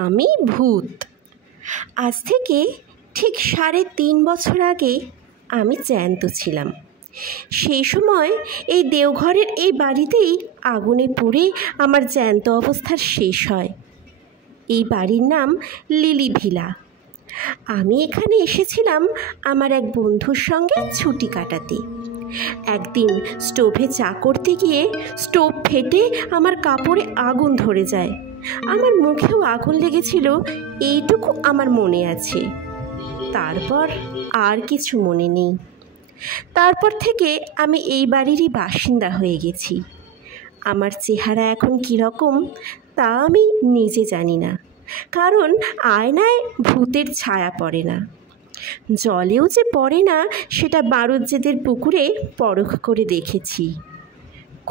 আমি ভূত। আজ থেকে ঠিক ৩.৫ বছর আগে আমি জ্যান্ত ছিলাম। সেই সময় এই দেওঘরের এই বাড়িতেই আগুনে পুড়ে আমার জ্যান্ত অবস্থার শেষ হয়। এই বাড়ির নাম লিলি ভিলা। আমি এখানে এসেছিলাম আমার এক বন্ধুর সঙ্গে ছুটি কাটাতে। একদিন স্টোভে চা করতে গিয়ে স্টোভ ফেটে আমার কাপড়ে আগুন ধরে যায়। আমার মুখেও আগুন লেগেছিল, এইটুকু আমার মনে আছে। তারপর আর কিছু মনে নেই। তারপর থেকে আমি এই বাড়িরই বাসিন্দা হয়ে গেছি। আমার চেহারা এখন কীরকম তা আমি নিজে জানি না, কারণ আয়নায় ভূতের ছায়া পড়ে না, জলেও যে পড়ে না সেটা বারুজ্জেদের পুকুরে পরখ করে দেখেছি।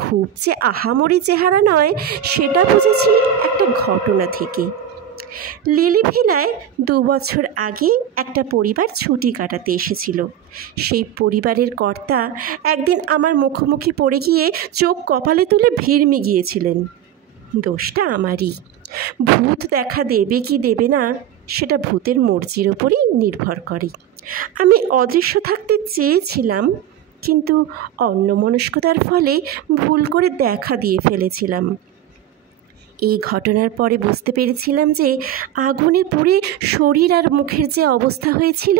খুব যে আহামরি চেহারা নয় সেটা বুঝেছি একটা ঘটনা থেকে। লিলি ভিলায় ২ বছর আগে একটা পরিবার ছুটি কাটাতে এসেছিল। সেই পরিবারের কর্তা একদিন আমার মুখোমুখি পড়ে গিয়ে চোখ কপালে তুলে ভিড়মি গিয়েছিলেন। দোষটা আমারই। ভূত দেখা দেবে কি দেবে না সেটা ভূতের মর্জির ওপরই নির্ভর করে। আমি অদৃশ্য থাকতে চেয়েছিলাম, কিন্তু অন্যমনস্কতার ফলে ভুল করে দেখা দিয়ে ফেলেছিলাম। এই ঘটনার পরে বুঝতে পেরেছিলাম যে আগুনে পুড়ে শরীর আর মুখের যে অবস্থা হয়েছিল,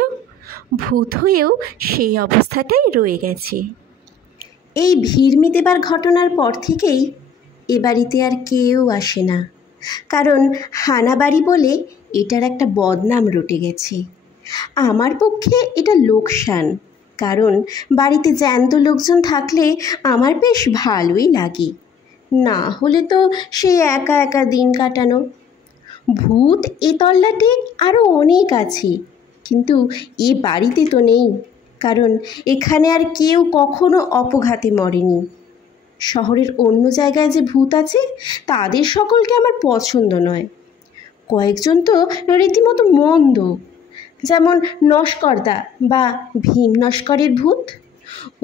ভূত হয়েও সেই অবস্থাটাই রয়ে গেছে। এই ভিড়মি দেবার ঘটনার পর থেকেই এ বাড়িতে আর কেউ আসে না, কারণ হানাবাড়ি বলে এটার একটা বদনাম রটে গেছে। আমার পক্ষে এটা লোকসান, কারণ বাড়িতে জ্যান্ত লোকজন থাকলে আমার বেশ ভালোই লাগে, না হলে তো সেই একা একা দিন কাটানো। ভূত এ তল্লাটে আরও অনেক আছে, কিন্তু এ বাড়িতে তো নেই, কারণ এখানে আর কেউ কখনো অপঘাতে মরেনি। শহরের অন্য জায়গায় যে ভূত আছে তাদের সকলকে আমার পছন্দ নয়। কয়েকজন তো রীতিমতো মন্দ, যেমন নস্করদা বা ভীম নস্করের ভূত।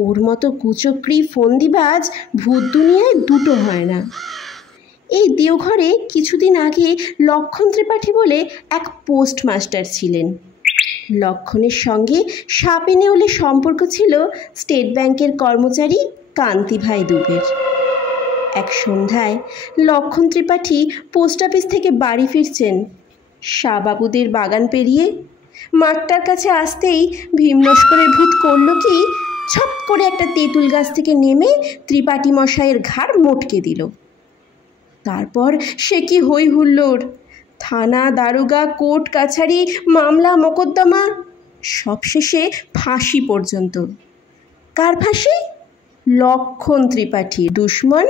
ওর মতো কুচক্রি ফন্দিবাজ ভূত দুনিয়ায় দুটো হয় না। এই দেওঘরে কিছুদিন আগে লক্ষণ ত্রিপাঠী বলে এক পোস্টমাস্টার ছিলেন। লক্ষণের সঙ্গে সাপে নেউলে সম্পর্ক ছিল স্টেট ব্যাংকের কর্মচারী কান্তিভাই দুবের। এক সন্ধ্যায় লক্ষণ ত্রিপাঠী পোস্ট অফিস থেকে বাড়ি ফিরছেন। শাহবাবুদের বাগান পেরিয়ে মাঠটার কাছে আসতেই ভীম নস্করের ভূত করল কি, ছপ করে একটা তেঁতুল গাছ থেকে নেমে ত্রিপাঠী মশাইয়ের ঘাড় মোটকে দিল। তারপর সে কি হই হুল্লোড়! থানা, দারোগা, কোর্ট কাছারি, মামলা মোকদ্দমা, সবশেষে ফাঁসি পর্যন্ত। কার ফাঁসি? লক্ষণ ত্রিপাঠীর দুশ্মন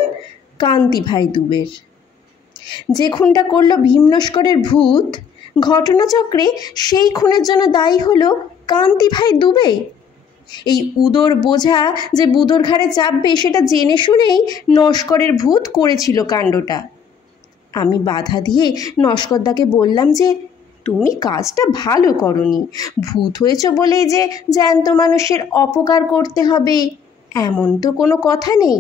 কান্তিভাই দুবের। যে খুনটা করল ভীম নস্করের ভূত, ঘটনাচক্রে সেই খুনের জন্য দায়ী হলো কান্তিভাই দুবে। এই উদর বোঝা যে বুদোর ঘাড়ে চাপবে সেটা জেনে শুনেই নস্করের ভূত করেছিল কাণ্ডটা। আমি বাধা দিয়ে নস্করদাকে বললাম যে, তুমি কাজটা ভালো করনি, ভূত হয়েছ বলেই যে জ্যান্ত মানুষের অপকার করতে হবে এমন তো কোনো কথা নেই।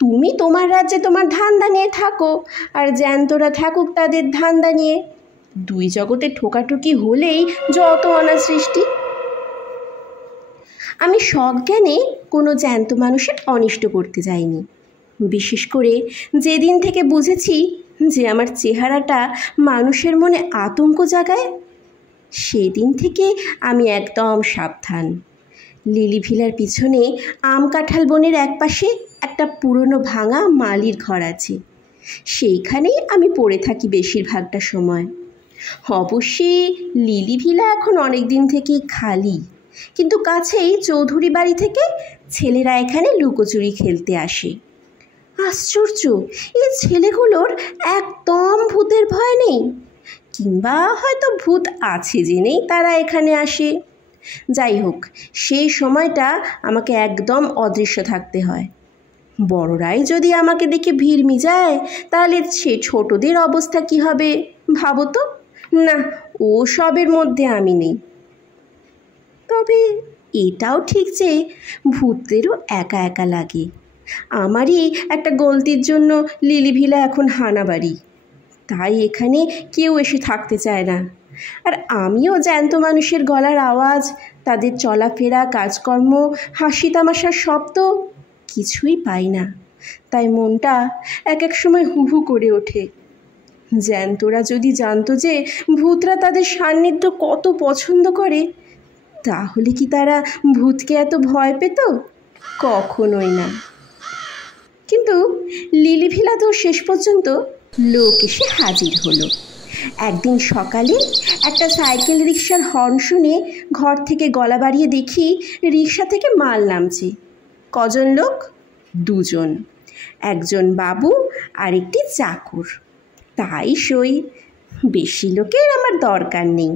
তুমি তোমার রাজ্যে তোমার ধান্দা নিয়ে থাকো, আর জ্যান্তরা থাকুক তাদের ধান্দা নিয়ে। দুই জগতে ঠোকাঠুকি হলেই যত অনাসৃষ্টি। আমি সজ্ঞানে কোনো জ্যান্ত মানুষের অনিষ্ট করতে যাইনি, বিশেষ করে যেদিন থেকে বুঝেছি যে আমার চেহারাটা মানুষের মনে আতঙ্ক জাগায়, সেদিন থেকে আমি একদম সাবধান। লিলি ভিলার পিছনে আম কাঁঠাল বনের একপাশে একটা পুরনো ভাঙা মালির ঘর আছে, সেইখানেই আমি পড়ে থাকি বেশিরভাগটা সময়। অবশ্যই লিলি ভিলা এখন অনেক দিন থেকেই খালি, কিন্তু কাছেই চৌধুরী বাড়ি থেকে ছেলেরা এখানে লুকোচুরি খেলতে আসে। আশ্চর্য, এই ছেলেগুলোর একদম ভূতের ভয় নেই, কিংবা হয়তো ভূত আছে জেনেই তারা এখানে আসে। যাই হোক, সেই সময়টা আমাকে একদম অদৃশ্য থাকতে হয়। বড়রাই যদি আমাকে দেখে ভিড়মি যায়, তাহলে সে ছোটদের অবস্থা কি হবে ভাবো তো। না, ও সবের মধ্যে আমি নেই। তবে এটাও ঠিক যে ভূতদেরও একা একা লাগে। আমারই একটা গলতির জন্য লিলি ভিলা এখন হানাবাড়ি। তাই এখানে কেউ এসে থাকতে চায় না। আর আমিও জ্যান্ত মানুষের গলার আওয়াজ, তাদের চলাফেরা, কাজকর্ম, হাসি তামাশার শব্দ কিছুই পাই না। তাই মনটা এক এক সময় হু হু করে ওঠে। জ্যান্তরা যদি জানতো যে ভূতরা তাদের সান্নিধ্য কত পছন্দ করে, তাহলে কি তারা ভূতকে এত ভয় পেত? কখনোই না। কিন্তু লিলি ভিলাতেও শেষ পর্যন্ত লোক এসে হাজির হলো। একদিন সকালে একটা সাইকেল রিক্সার হর্ন শুনে ঘর থেকে গলা বাড়িয়ে দেখি রিক্সা থেকে মাল নামছে। কজন লোক? দুজন, একজন বাবু আর একটি চাকর। তাই সই, বেশি লোকের আমার দরকার নেই।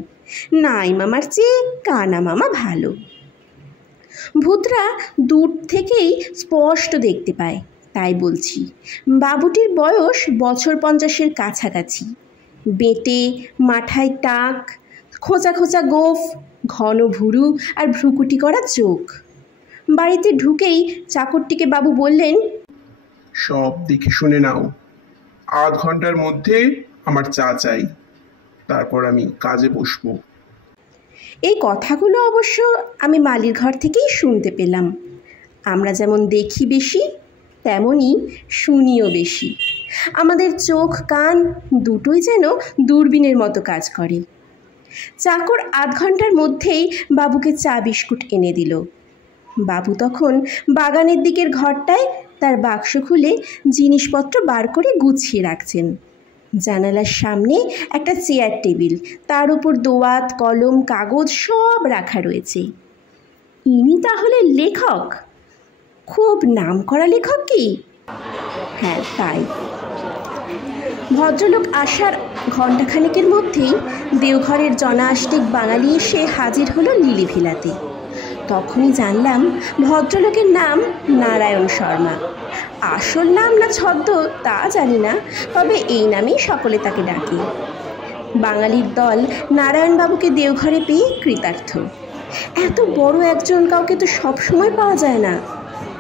নাই মামার চেয়ে কানা মামা ভালো। ভূতরা দূর থেকেই স্পষ্ট দেখতে পায়, তাই বলছি। বাবুটির বয়স বছর 50-এর কাছাকাছি। বেঁটে, মাথায় টাক, খোঁচা খোঁচা গোঁফ, ঘন ভুরু আর ভ্রুকুটি করা চোখ। বাড়িতে ঢুকেই চাকরটিকে বাবু বললেন, সব দেখে শুনে নাও, আধ ঘন্টার মধ্যে আমার চা চাই, তারপর আমি কাজে বসবো। এই কথাগুলো অবশ্য আমি মালির ঘর থেকেই শুনতে পেলাম। আমরা যেমন দেখি বেশি, তেমনই শুনিও বেশি। আমাদের চোখ কান দুটোই যেন দূরবীনের মতো কাজ করে। চাকর আধ ঘন্টার মধ্যেই বাবুকে চা বিস্কুট এনে দিল। বাবু তখন বাগানের দিকের ঘরটায় তার বাক্স খুলে জিনিসপত্র বার করে গুছিয়ে রাখছেন। জানালার সামনে একটা চেয়ার টেবিল, তার উপর দোয়াত, কলম, কাগজ সব রাখা রয়েছে। ইনি তাহলে লেখক? খুব নামকরা লেখক কি? হ্যাঁ, তাই। ভদ্রলোক আসার ঘণ্টাখানেকের মধ্যেই দেওঘরের জনাষ্টিক বাঙালি এসে হাজির হলো লিলি ভিলাতে। তখনই জানলাম ভদ্রলোকের নাম নারায়ণ শর্মা। আসল নাম না ছদ্ম তা জানি না, তবে এই নামেই সকলে তাকে ডাকে। বাঙালির দল নারায়ণবাবুকে দেওঘরে পেয়ে কৃতার্থ। এত বড় একজন কাউকে তো সবসময় পাওয়া যায় না।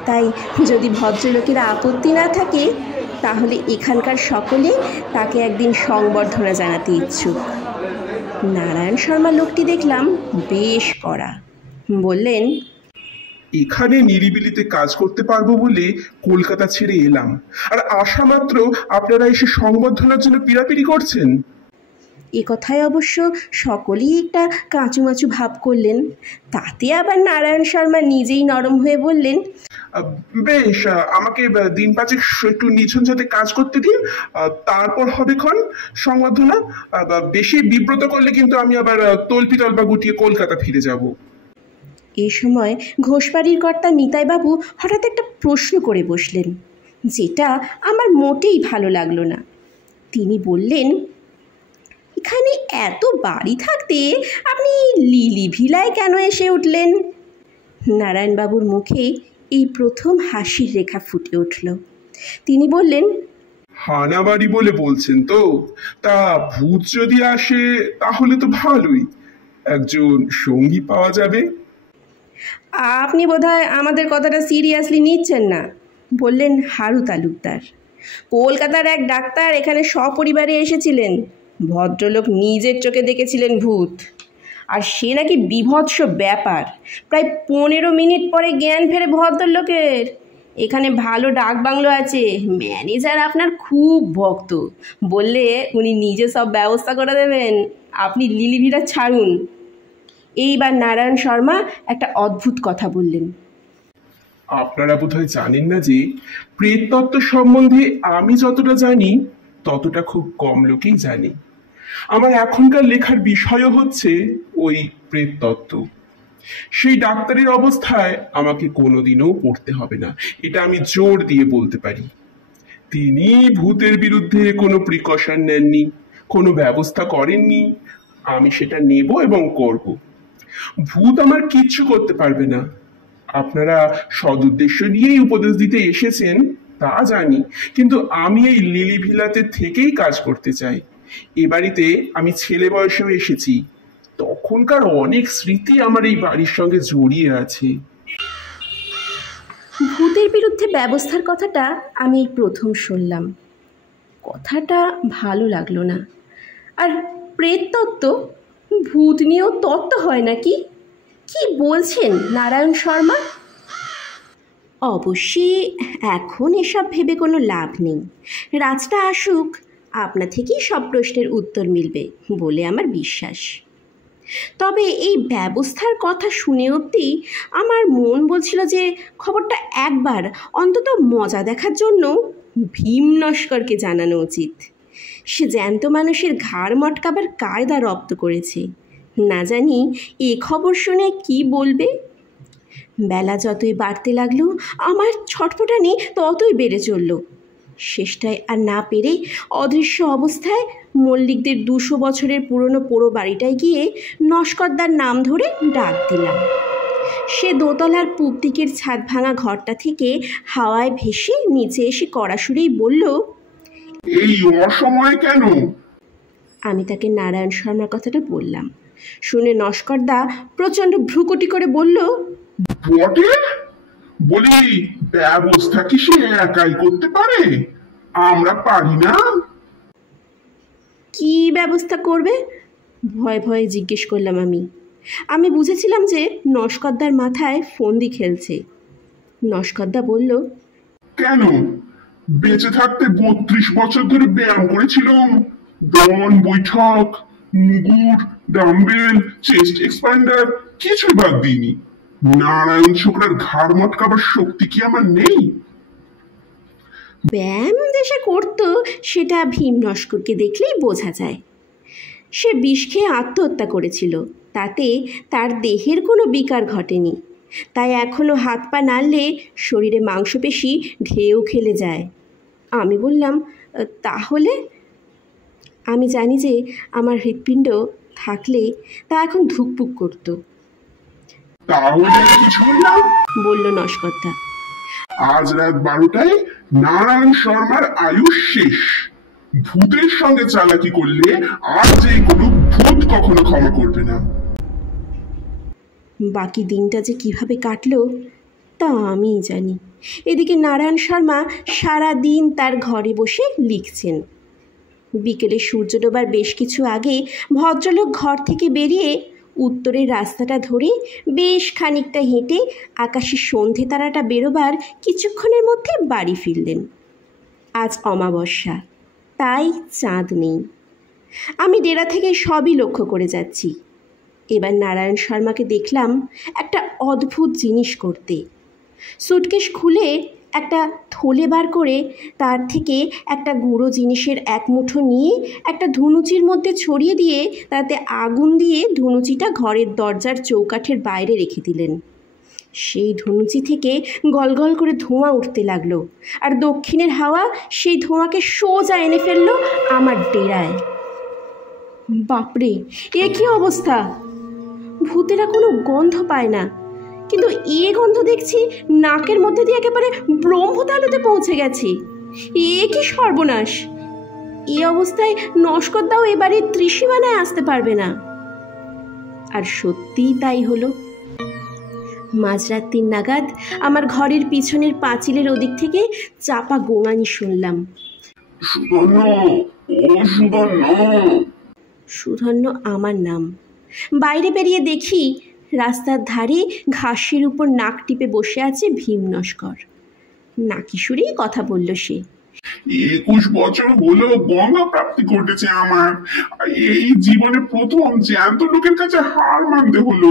তাই যদি ভদ্রলোকের আপত্তি না থাকে, তাহলে এখানকার সকলে তাকে একদিন সংবর্ধনা জানাতে ইচ্ছুক। নারায়ণ শর্মা লোকটি দেখলাম বেশ কড়া। বললেন, এখানে নিরিবিলিতে কাজ করতে পারবো বলে কলকাতা ছেড়ে এলাম, আর আসা মাত্র আপনারা এসে সংবর্ধনার জন্য পিড়াপিড়ি করছেন। এ কথায় অবশ্য সকলেই একটা কাঁচুমাচু ভাব করলেন। তাতে আবার নারায়ণ শর্মা নিজেই নরম হয়ে বললেন, বেশ, আমাকে দিন পাঁচেক একটু নিঝুম যাতে কাজ করতে দিন, তারপর হবে ক্ষণ সংবর্ধনা। বেশি বিব্রত করলে কিন্তু আমি আবার তল্পি তল্পা গুটিয়ে কলকাতা ফিরে যাব। এই সময় ঘোষবাড়ির কর্তা নিতাইবাবু হঠাৎ একটা প্রশ্ন করে বসলেন, যেটা আমার মোটেই ভালো লাগলো না। তিনি বললেন, এখানে এত বাড়ি থাকতে আপনি লিলি ভিলায় কেন এসে উঠলেন? নারায়ণবাবুর মুখে এই প্রথম হাসির রেখা ফুটে উঠল। তিনি বললেন, হানাবাড়ি বলে বলছেন তো? তা ভূত যদি আসে তাহলে তো ভালোই, একজন সঙ্গী পাওয়া যাবে। আপনি বোধহয় আমাদের কথাটা সিরিয়াসলি নিচ্ছেন না, বললেন হারু তালুকদার। কলকাতার এক ডাক্তার এখানে সপরিবারে এসেছিলেন। ভদ্রলোক নিজের চোখে দেখেছিলেন ভূত, আর সে নাকি বীভৎস ব্যাপার। প্রায় 15 মিনিট পরে জ্ঞান ফেরে ভদ্রলোকের। এখানে ভালো ডাক বাংলো আছে, ম্যানেজার আপনার খুব ভক্ত, বললে উনি নিজে সব ব্যবস্থা করে দেবেন। আপনি লিলি ভিলা ছাড়ুন। এইবার নারায়ণ শর্মা একটা অদ্ভুত কথা বললেন, আপনারা বোধহয় জানেন না যে প্রেততত্ত্ব সম্বন্ধে আমি যতটা জানি ততটা খুব কম লোকেই জানে। আমার এখনকার লেখার বিষয়ও হচ্ছে ওই প্রেততত্ত্ব। সেই ডাক্তারের অবস্থায় আমাকে কোনোদিনও পড়তে হবে না, এটা আমি জোর দিয়ে বলতে পারি। তিনি ভূতের বিরুদ্ধে কোনো প্রিকশন নেননি, কোনো ব্যবস্থা করেননি। আমি সেটা নেব এবং করব। ভূত আমার কিচ্ছু করতে পারবে না। আপনারা সদুদ্দেশ্য নিয়েই উপদেশ দিতে এসেছেন তা জানি, কিন্তু আমি এই লিলি ভিলাতে থেকেই কাজ করতে চাই। এ বাড়িতে আমি ছেলে বয়সেও এসেছি, তখনকার অনেক স্মৃতি আমার এই বাড়ির সঙ্গে জড়িয়ে আছে। ভূতের বিরুদ্ধে ব্যবস্থার কথাটা আমি এই প্রথম শুনলাম। কথাটা ভালো লাগলো না। আর প্রেততত্ত্ব, ভূত নিয়েও তত্ত্ব হয় নাকি? কি বলছেন নারায়ণ শর্মা? অবশ্যই এখন এসব ভেবে কোনো লাভ নেই। রাতটা আসুক, আপনা থেকেই সব প্রশ্নের উত্তর মিলবে বলে আমার বিশ্বাস। তবে এই ব্যবস্থার কথা শুনে অবধি আমার মন বলছিল যে খবরটা একবার অন্তত মজা দেখার জন্য ভীম নস্করকে জানানো উচিত। সে জ্যান্ত মানুষের ঘাড় মটকাবার কায়দা রপ্ত করেছে। না জানি এ খবর শুনে কি বলবে। বেলা যতই বাড়তে লাগলো আমার ছটফটানি ততই বেড়ে চলল। শেষটায় আর না পেরে অদৃশ্য অবস্থায় মল্লিকদের 200 বছরের পুরনো পোড়ো বাড়িটায় গিয়ে নস্করদার নাম ধরে ডাক দিলাম। সে দোতলার পূব দিকের ছাদ ভাঙা ঘরটা থেকে হাওয়ায় ভেসে নিচে এসে কড়াসুরেই বলল, এই অসময়ে কেন? আমি তাকে নারায়ণ শর্মার কথাটা বললাম। শুনে নস্করদা প্রচণ্ড ভ্রুকুটি করে বলল, বটে? বলি, ব্যবস্থা কি সে একাই করতে পারে? আমরা পারি না? কি ব্যবস্থা করবে? ভয়ে ভয়ে জিজ্ঞেস করলাম আমি বুঝেছিলাম যে নস্করদার মাথায় ফন্দি খেলছে। নস্করদা বলল, কেন? বেঁচে থাকতে 32 বছর ধরে ব্যায়াম করেছিলাম। দন বৈঠক, মুগুর, ডাম্বেল, চেস্ট এক্সপ্যান্ডার কিছুই বাদ দিইনি। নারায়ণ ছোকরার ঘাড় মটকাবার শক্তি কি আমার নেই? ব্যায়াম যে সে করতো সেটা ভীম নস্করকে দেখলেই বোঝা যায়। সে বিষ খেয়ে আত্মহত্যা করেছিল, তাতে তার দেহের কোনো বিকার ঘটেনি। তাই এখনও হাত পা নাড়লে শরীরে মাংসপেশি ঢেউ খেলে যায়। আমি বললাম, তাহলে? আমি জানি যে আমার হৃৎপিণ্ড থাকলে তা এখন ধুকপুক করত। তাহলে কিছুই না, বলল নস্করদা। আজ রাত 12টায় নারায়ণ শর্মার আয়ুষ শেষ। ভূতের সঙ্গে চালাকি করলে আর যে কোনো ভূত কখনো ক্ষমা করবে না। বাকি দিনটা যে কিভাবে কাটলো তা আমিই জানি। এদিকে নারায়ণ শর্মা সারা দিন তার ঘরে বসে লিখছেন। বিকেলে সূর্য ডোবার বেশ কিছু আগে ভদ্রলোক ঘর থেকে বেরিয়ে উত্তরের রাস্তাটা ধরে বেশ খানিকটা হেঁটে আকাশে সন্ধে তারাটা বেরোবার কিছুক্ষণের মধ্যে বাড়ি ফিরলেন। আজ অমাবস্যা, তাই চাঁদ নেই। আমি ডেরা থেকে সবই লক্ষ্য করে যাচ্ছি। এবার নারায়ণ শর্মাকে দেখলাম একটা অদ্ভুত জিনিস করতে। সুটকেস খুলে একটা থলে বার করে তার থেকে একটা গুঁড়ো জিনিসের এক মুঠো নিয়ে একটা ধুনুচির মধ্যে ছড়িয়ে দিয়ে তাতে আগুন দিয়ে ধুনুচিটা ঘরের দরজার চৌকাঠের বাইরে রেখে দিলেন। সেই ধুনুচি থেকে গলগল করে ধোঁয়া উঠতে লাগলো, আর দক্ষিণের হাওয়া সেই ধোঁয়াকে সোজা এনে ফেললো আমার ডেরায়। বাপরে, এ কি অবস্থা! ভূতেরা কোনো গন্ধ পায় না, কিন্তু এ গন্ধ দেখছি নাকের মধ্যে দিয়ে একেবারে ব্রহ্মতালুতে পৌঁছে গেছে। এ কি সর্বনাশ! এই অবস্থায় নস্করদাও এবারে ত্রিসীমানায় আসতে পারবে না। আর সত্যিই তাই হলো। মাঝরাত 3 নাগাদ আমার ঘরের পিছনের পাঁচিলের ওদিক থেকে চাপা গোঙানি শুনলাম। সুধন্য আমার নাম। বাইরে বেরিয়ে দেখি রাস্তার ধারে ঘাসের উপর নাক টিপে বসে আছে ভীম নস্কর। নাকি সুরেই কথা বলল সে। 21 বছর হলো গঙ্গা প্রাপ্তি ঘটেছে আমার। এই জীবনে প্রথম জ্যান্ত লোকের কাছে হার মানতে হলো।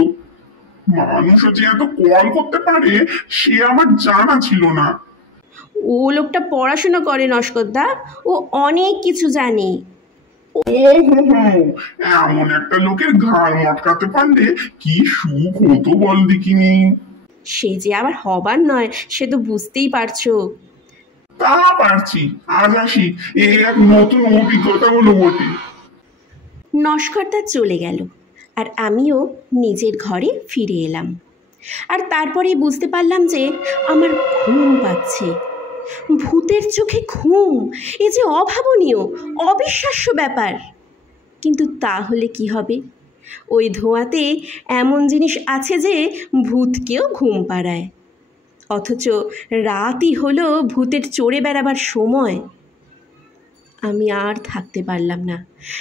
মানুষও যে এত কল করতে পারে সে আমার জানা ছিল না। ও লোকটা পড়াশোনা করে নস্করদা, ও অনেক কিছু জানে। এমন একটা লোকের ঘাড় মটকাতে পারলে কি সুখ হতো বল দেখিনি। সে যে আবার হবার নয়, সে তো বুঝতেই পারছো। তা পারছি, আজ আসি, এই এক নতুন অভিজ্ঞতা হলো বটে। নস্করদা চলে গেল, আর আমিও নিজের ঘরে ফিরে এলাম। আর তারপরেই বুঝতে পারলাম যে আমার ঘুম পাচ্ছে। ভূতের চোখে ঘুম, এ যে অভাবনীয়, অবিশ্বাস্য ব্যাপার। কিন্তু তাহলে কি হবে? ওই ধোঁয়াতে এমন জিনিস আছে যে ভূতকেও ঘুম পাড়ায়। অথচ রাতই হলো ভূতের চড়ে বেড়াবার সময়। আমি আর থাকতে পারলাম না।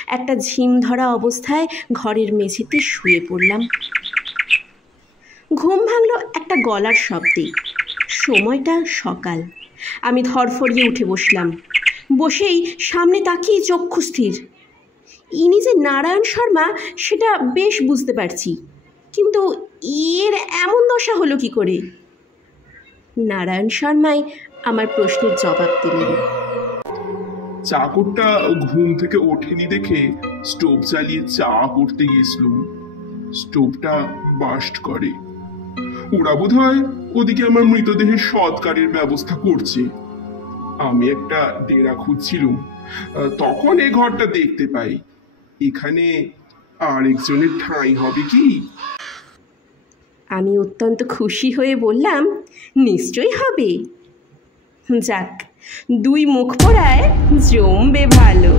একটা ঝিম ধরা অবস্থায় ঘরের মেঝেতে শুয়ে পড়লাম। ঘুম ভাঙল একটা গলার শব্দে। সময়টা সকাল। আমি ধরফরিয়ে উঠে বসলাম। বসেই সামনে তাকিয়ে চক্ষু স্থির। ইনি যে নারায়ণ শর্মা সেটা বেশ বুঝতে পারছি, কিন্তু এর এমন দশা হলো কি করে? নারায়ণ শর্মাই আমার প্রশ্নের জবাব দিলেন। চাকরটা ঘুম থেকে ওঠেনি দেখে স্টোভ জ্বালিয়ে চা করতে গেছিলুম। স্টোভটা বাস্ট করে। ওরা বোধহয় ওদিকে আমার মৃতদেহের সৎকারের ব্যবস্থা করছে। আমি একটা ডেরা খুঁজছিলুম, তখন এই ঘরটা দেখতে পাই। এখানে আরেকজনের ঠাঁই হবে কি? আমি অত্যন্ত খুশি হয়ে বললাম, নিশ্চয়ই হবে। যাক, দুই মুখ পোড়ায় জমবে ভালো।